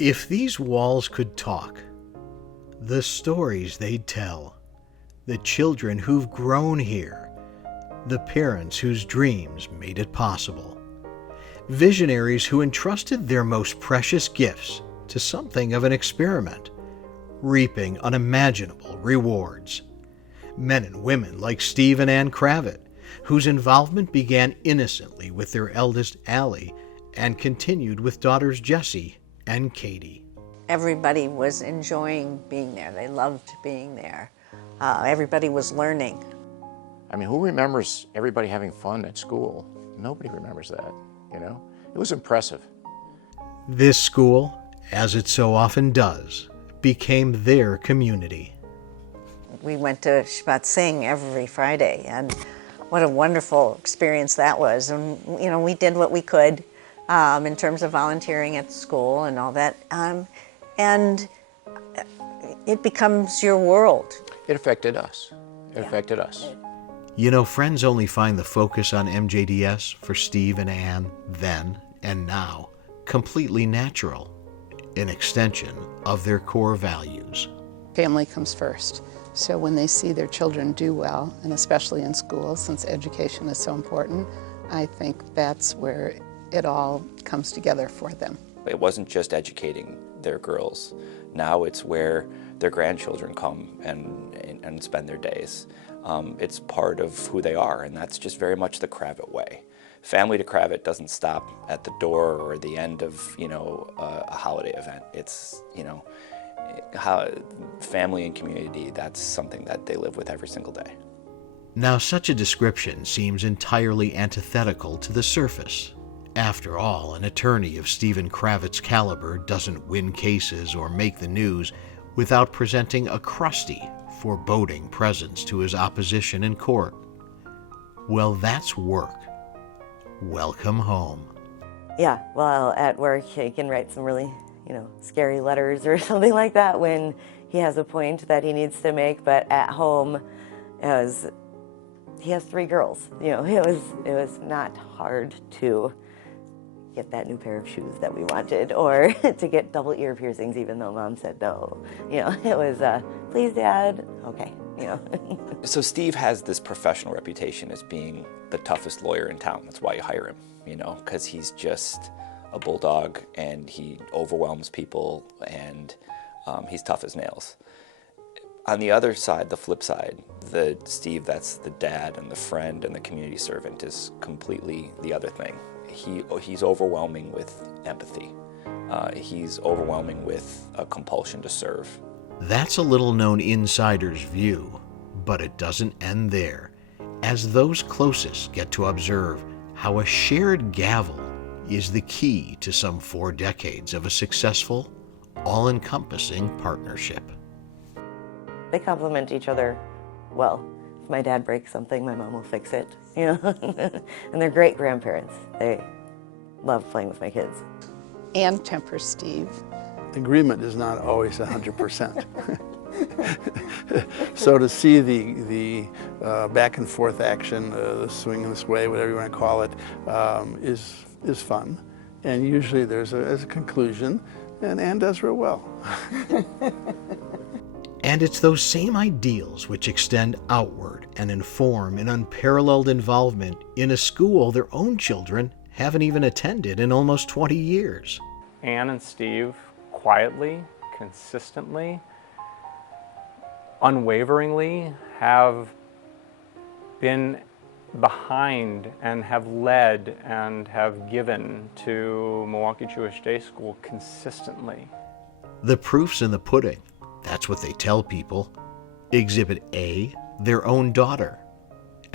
If these walls could talk, the stories they'd tell, the children who've grown here, the parents whose dreams made it possible, visionaries who entrusted their most precious gifts to something of an experiment, reaping unimaginable rewards. Men and women like Steve and Ann Kravit, whose involvement began innocently with their eldest Allie and continued with daughters Jessie and Katie. Everybody was enjoying being there. They loved being there. Everybody was learning. I mean, who remembers everybody having fun at school? Nobody remembers that, you know? It was impressive. This school, as it so often does, became their community. We went to Shabbat Sing every Friday, and what a wonderful experience that was. And, you know, we did what we could in terms of volunteering at school and all that. And it becomes your world. It affected us. It affected us. You know, friends only find the focus on MJDS for Steve and Ann then and now completely natural, an extension of their core values. Family comes first. So when they see their children do well, and especially in school, since education is so important, I think that's where it all comes together for them. It wasn't just educating their girls. Now it's where their grandchildren come and spend their days. It's part of who they are, and that's just very much the Kravit way. Family to Kravit doesn't stop at the door or the end of, you know, a holiday event. It's, you know, how family and community, that's something that they live with every single day. Now, such a description seems entirely antithetical to the surface. After all, an attorney of Stephen Kravit's caliber doesn't win cases or make the news without presenting a crusty, foreboding presence to his opposition in court. Well, that's work. Welcome home. Yeah, well, at work he can write some really, scary letters or something like that when he has a point that he needs to make, but at home, he has 3 girls. It was not hard to get that new pair of shoes that we wanted, or to get double ear piercings even though Mom said no. It was, please Dad, okay, So Steve has this professional reputation as being the toughest lawyer in town. That's why you hire him, because he's just a bulldog and he overwhelms people and he's tough as nails. On the other side, the flip side, the Steve that's the dad and the friend and the community servant is completely the other thing. He's overwhelming with empathy. He's overwhelming with a compulsion to serve. That's a little-known insider's view, but it doesn't end there, as those closest get to observe how a shared gavel is the key to some 4 decades of a successful, all-encompassing partnership. They complement each other well. If my dad breaks something, my mom will fix it, and they're great grandparents. They love playing with my kids. And temper Steve. Agreement is not always 100%. So to see the back and forth action, the swing this way, whatever you want to call it, is fun. And usually there's a conclusion, and Ann does real well. And it's those same ideals which extend outward and inform an unparalleled involvement in a school their own children haven't even attended in almost 20 years. Ann and Steve quietly, consistently, unwaveringly have been behind and have led and have given to Milwaukee Jewish Day School consistently. The proof's in the pudding. That's what they tell people. Exhibit A, their own daughter.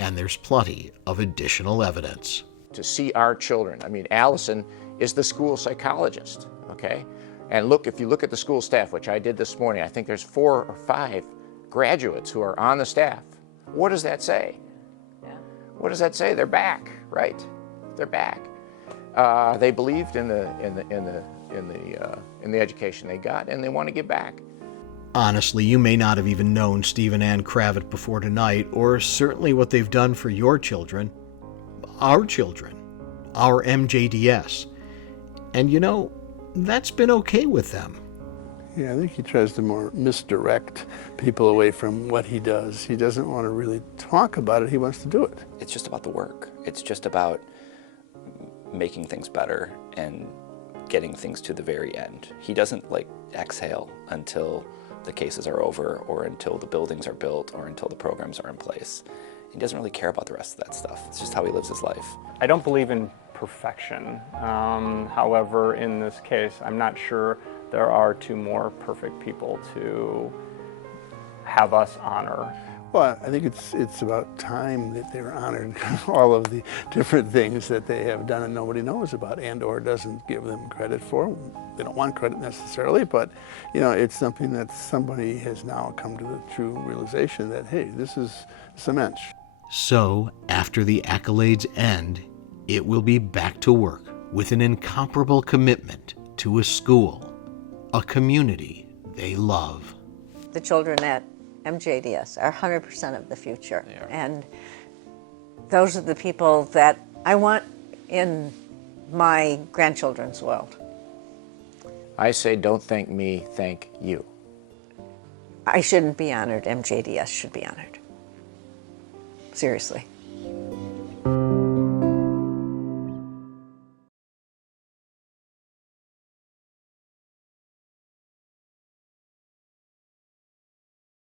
And there's plenty of additional evidence. To see our children, I mean, Allison is the school psychologist, okay? And look, if you look at the school staff, which I did this morning, I think there's 4 or 5 graduates who are on the staff. What does that say? Yeah. What does that say? They're back, right? They're back. They believed in the education they got, and they want to give back. Honestly, you may not have even known Steve and Ann Kravit before tonight, or certainly what they've done for your children, our MJDS. And that's been okay with them. Yeah, I think he tries to more misdirect people away from what he does. He doesn't want to really talk about it, he wants to do it. It's just about the work. It's just about making things better and getting things to the very end. He doesn't like exhale until the cases are over or until the buildings are built or until the programs are in place. He doesn't really care about the rest of that stuff. It's just how he lives his life. I don't believe in perfection. However, in this case, I'm not sure there are two more perfect people to have us honor. Well, I think it's about time that they're honored. All of the different things that they have done and nobody knows about and or doesn't give them credit for. They don't want credit necessarily, but it's something that somebody has now come to the true realization that, hey, this is a mensch. So, after the accolades end, it will be back to work with an incomparable commitment to a school, a community they love. The children at MJDS are 100% of the future. And those are the people that I want in my grandchildren's world. I say, don't thank me, thank you. I shouldn't be honored. MJDS should be honored. Seriously.